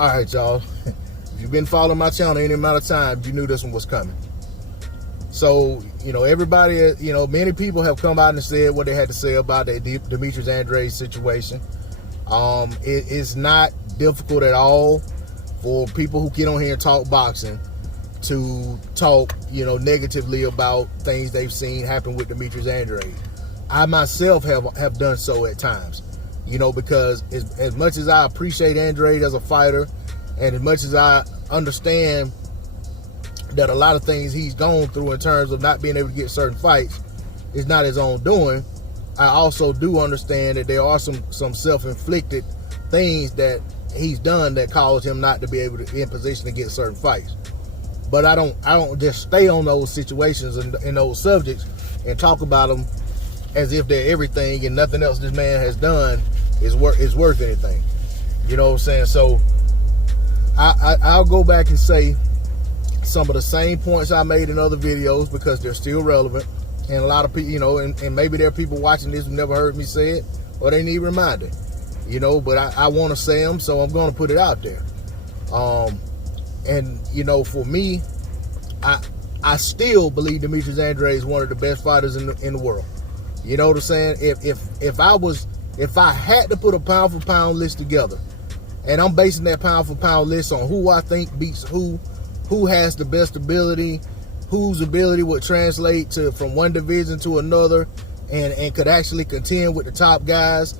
All right, y'all. If you've been following my channel any amount of time, you knew this one was coming. So, everybody, many people have come out and said what they had to say about the Demetrius Andrade situation. It is not difficult at all for people who get on here and talk boxing to talk, negatively about things they've seen happen with Demetrius Andrade. I myself have done so at times, because as much as I appreciate Andrade as a fighter, and as much as I understand that a lot of things he's gone through in terms of not being able to get certain fights is not his own doing, I also do understand that there are some self-inflicted things that he's done that caused him not to be able to be in position to get certain fights. But I don't just stay on those situations and those subjects and talk about them as if they're everything and nothing else this man has done is worth anything. You know what I'm saying? So I'll go back and say some of the same points I made in other videos because they're still relevant. And a lot of people, and maybe there are people watching this who never heard me say it or they need reminding, but I want to say them, so I'm going to put it out there. And, for me, I still believe Demetrius Andrade is one of the best fighters in the world. You know what I'm saying? If I had to put a pound for pound list together, and I'm basing that pound for pound list on who I think beats who has the best ability, whose ability would translate from one division to another and could actually contend with the top guys,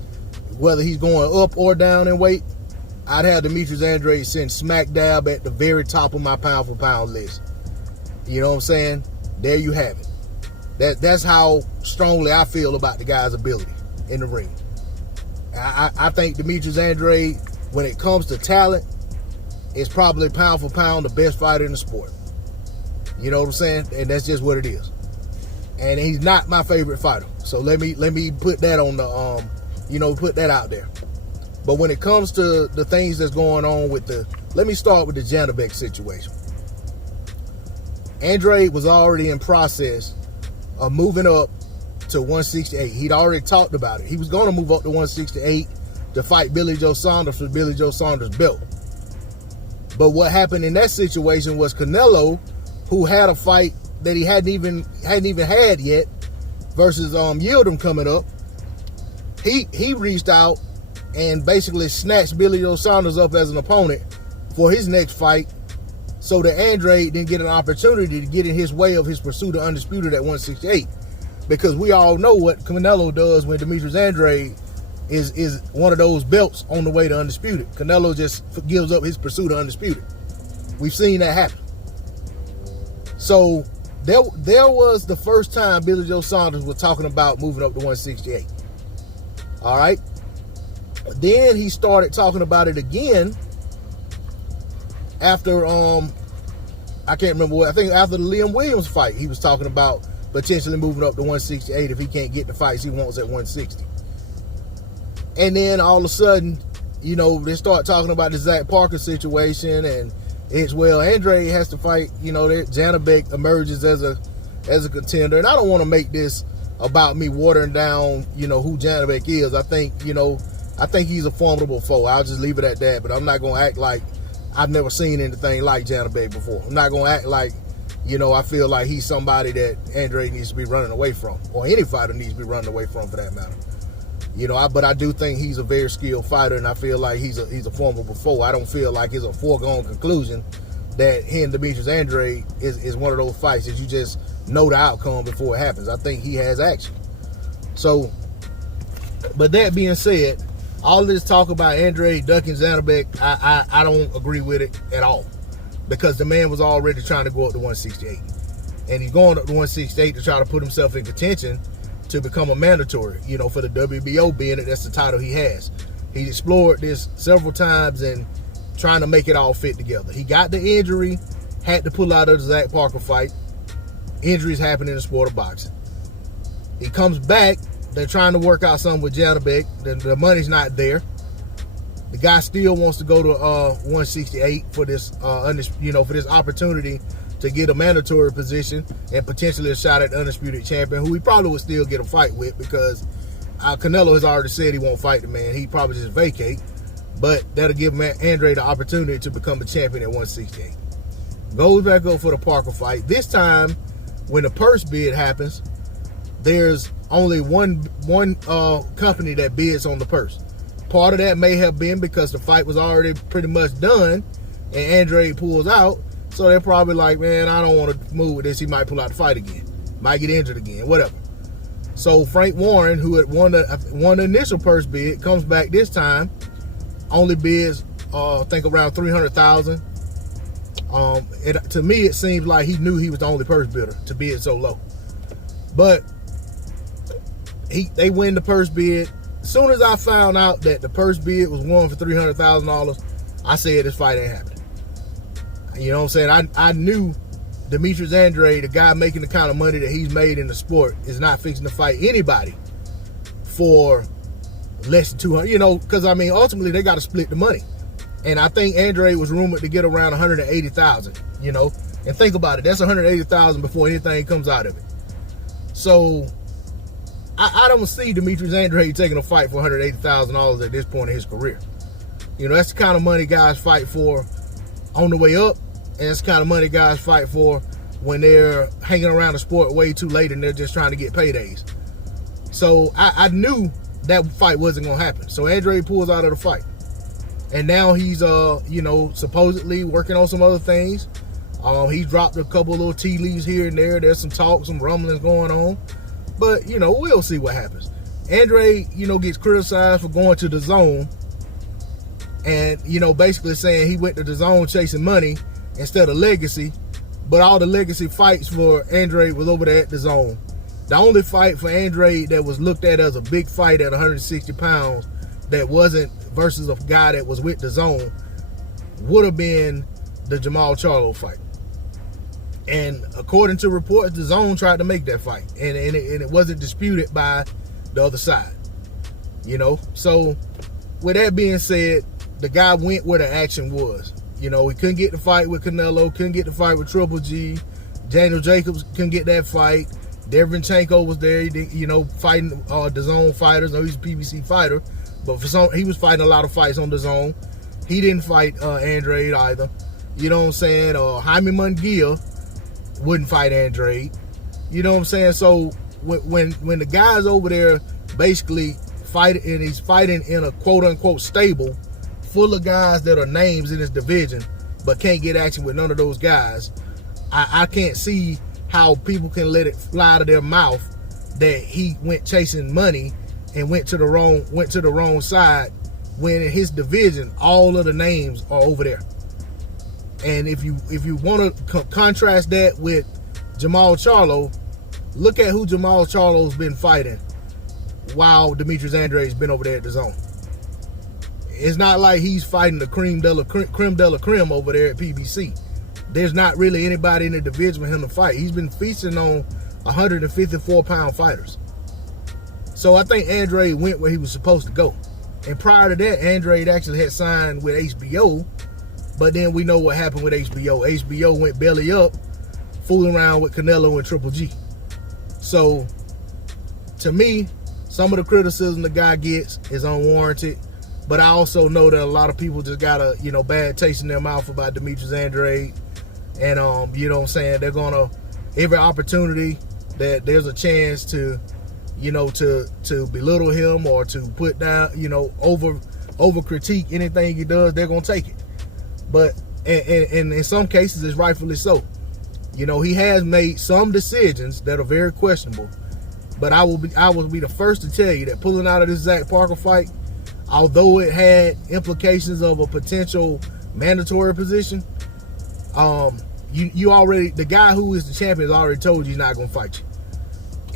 whether he's going up or down in weight, I'd have Demetrius Andrade sitting smack dab at the very top of my pound for pound list. You know what I'm saying? There you have it. That's how strongly I feel about the guy's ability in the ring. I think Demetrius Andrade, when it comes to talent, is probably pound for pound the best fighter in the sport. You know what I'm saying? And that's just what it is. And he's not my favorite fighter. So let me put that on the put that out there. But when it comes to the things that's going on let me start with the Zhanibek situation. Andrade was already in process of moving up to 168. He'd already talked about it. He was going to move up to 168 to fight Billy Joe Saunders for Billy Joe Saunders' belt. But what happened in that situation was Canelo, who had a fight that he hadn't even had yet, versus Yildirim coming up, he reached out and basically snatched Billy Joe Saunders up as an opponent for his next fight, so that Andrade didn't get an opportunity to get in his way of his pursuit of Undisputed at 168. Because we all know what Canelo does when Demetrius Andrade is one of those belts on the way to Undisputed. Canelo just gives up his pursuit of Undisputed. We've seen that happen. So there was the first time Billy Joe Saunders was talking about moving up to 168. All right. Then he started talking about it again after I can't remember what, I think after the Liam Williams fight, he was talking about potentially moving up to 168 if he can't get the fights he wants at 160. And then all of a sudden, they start talking about the Zach Parker situation, and it's, well, Andrade has to fight, that Zhanibek emerges as a contender. And I don't want to make this about me watering down, who Zhanibek is. I think he's a formidable foe. I'll just leave it at that. But I'm not going to act like I've never seen anything like Zhanibek before. I'm not going to act like, I feel like he's somebody that Andrade needs to be running away from, or any fighter needs to be running away from for that matter. But I do think he's a very skilled fighter, and I feel like he's a formidable foe. I don't feel like it's a foregone conclusion that he and Demetrius Andrade is one of those fights that you just know the outcome before it happens. I think he has action. So, but that being said, all this talk about Andrade ducking Zhanibek, I don't agree with it at all, because the man was already trying to go up to 168, and he's going up to 168 to try to put himself in contention to become a mandatory, for the WBO, being that that's the title he has. He's explored this several times and trying to make it all fit together. He got the injury, had to pull out of the Zach Parker fight. Injuries happen in the sport of boxing. He comes back, they're trying to work out something with Zhanibek. The money's not there. The guy still wants to go to 168 for this, for this opportunity to get a mandatory position and potentially a shot at the undisputed champion, who he probably would still get a fight with, because Canelo has already said he won't fight the man. He'd probably just vacate. but that'll give Andrade the opportunity to become a champion at 168. Goes back up for the Parker fight. This time, when the purse bid happens, there's only one company that bids on the purse. Part of that may have been because the fight was already pretty much done and Andrade pulls out, so they're probably like, man, I don't want to move with this. He might pull out the fight again, might get injured again, whatever. So Frank Warren, who had won the initial purse bid, comes back this time, only bids I think around $300,000. To me, it seems like he knew he was the only purse bidder to bid so low. But they win the purse bid. As soon as I found out that the purse bid was won for $300,000, I said this fight ain't happening. You know what I'm saying? I knew Demetrius Andrade, the guy making the kind of money that he's made in the sport, is not fixing to fight anybody for less than 200. You know, because I mean, ultimately they got to split the money. And I think Andrade was rumored to get around $180,000, you know. And think about it, that's $180,000 before anything comes out of it. So I don't see Demetrius Andrade taking a fight for $180,000 at this point in his career. You know, that's the kind of money guys fight for on the way up, and that's the kind of money guys fight for when they're hanging around the sport way too late and they're just trying to get paydays. So I knew that fight wasn't going to happen. So Andrade pulls out of the fight. And now he's, you know, supposedly working on some other things. He's dropped a couple little tea leaves here and there. There's some talk, some rumblings going on. But, you know, we'll see what happens. Andrade, you know, gets criticized for going to the zone and, you know, basically saying he went to the zone chasing money instead of legacy. But all the legacy fights for Andrade was over there at the zone. The only fight for Andrade that was looked at as a big fight at 160 pounds that wasn't versus a guy that was with the zone would have been the Jermall Charlo fight. And according to reports, the zone tried to make that fight, and it wasn't disputed by the other side. You know, so with that being said, the guy went where the action was. You know, he couldn't get the fight with Canelo, couldn't get the fight with Triple G. Daniel Jacobs couldn't get that fight. Derenchenko was there, you know, fighting the zone fighters. No, he's a PBC fighter, but he was fighting a lot of fights on the zone. He didn't fight Andrade either. You know what I'm saying? Jaime Munguia wouldn't fight Andrade. You know what I'm saying? So when the guy's over there basically fighting, and he's fighting in a quote-unquote stable full of guys that are names in his division but can't get action with none of those guys, I can't see how people can let it fly out of their mouth that he went chasing money and went to the wrong side when in his division all of the names are over there. And if you want to contrast that with Jermall Charlo, look at who Jermall Charlo's been fighting while Demetrius Andrade's been over there at the zone. It's not like he's fighting the creme de la creme over there at PBC. There's not really anybody in the division for him to fight. He's been feasting on 154-pound fighters. So I think Andrade went where he was supposed to go. And prior to that, Andrade actually had signed with HBO, but then we know what happened with HBO. HBO went belly up, fooling around with Canelo and Triple G. So, to me, some of the criticism the guy gets is unwarranted, but I also know that a lot of people just got a, you know, bad taste in their mouth about Demetrius Andrade. And, you know what I'm saying, they're going to, every opportunity that there's a chance to, you know, to belittle him or to put down, you know, over critique anything he does, they're going to take it. But and in some cases, it's rightfully so. You know, he has made some decisions that are very questionable. But I will be the first to tell you that pulling out of this Zach Parker fight, although it had implications of a potential mandatory position, you already, the guy who is the champion has already told you he's not going to fight you.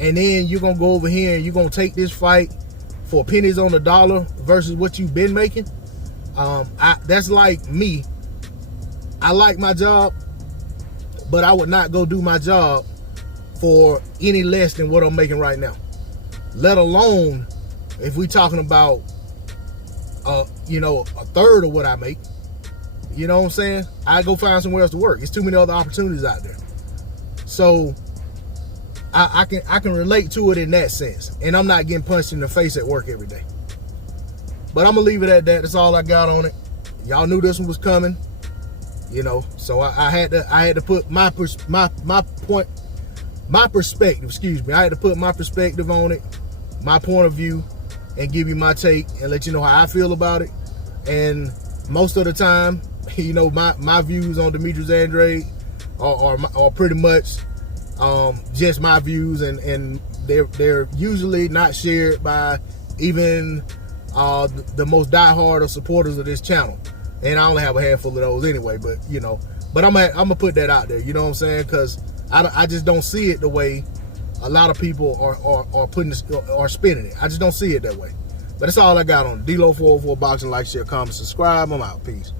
And then you're going to go over here and you're going to take this fight for pennies on the dollar versus what you've been making. That's like me. I like my job, but I would not go do my job for any less than what I'm making right now. Let alone if we talking about, you know, a third of what I make. You know what I'm saying? I go find somewhere else to work. There's too many other opportunities out there. So I can relate to it in that sense. And I'm not getting punched in the face at work every day. But I'm gonna leave it at that. That's all I got on it. Y'all knew this one was coming, you know. So I had to put my perspective. Excuse me. I had to put my perspective on it, my point of view, and give you my take and let you know how I feel about it. And most of the time, you know, my views on Demetrius Andrade are pretty much just my views, and they're usually not shared by even the most diehard of supporters of this channel. And I only have a handful of those anyway, but you know, but I'm gonna put that out there, you know what I'm saying? Because I just don't see it the way a lot of people are spinning it. I just don't see it that way. But that's all I got on it. D-Lo 404 Boxing. Like, share, comment, subscribe. I'm out. Peace.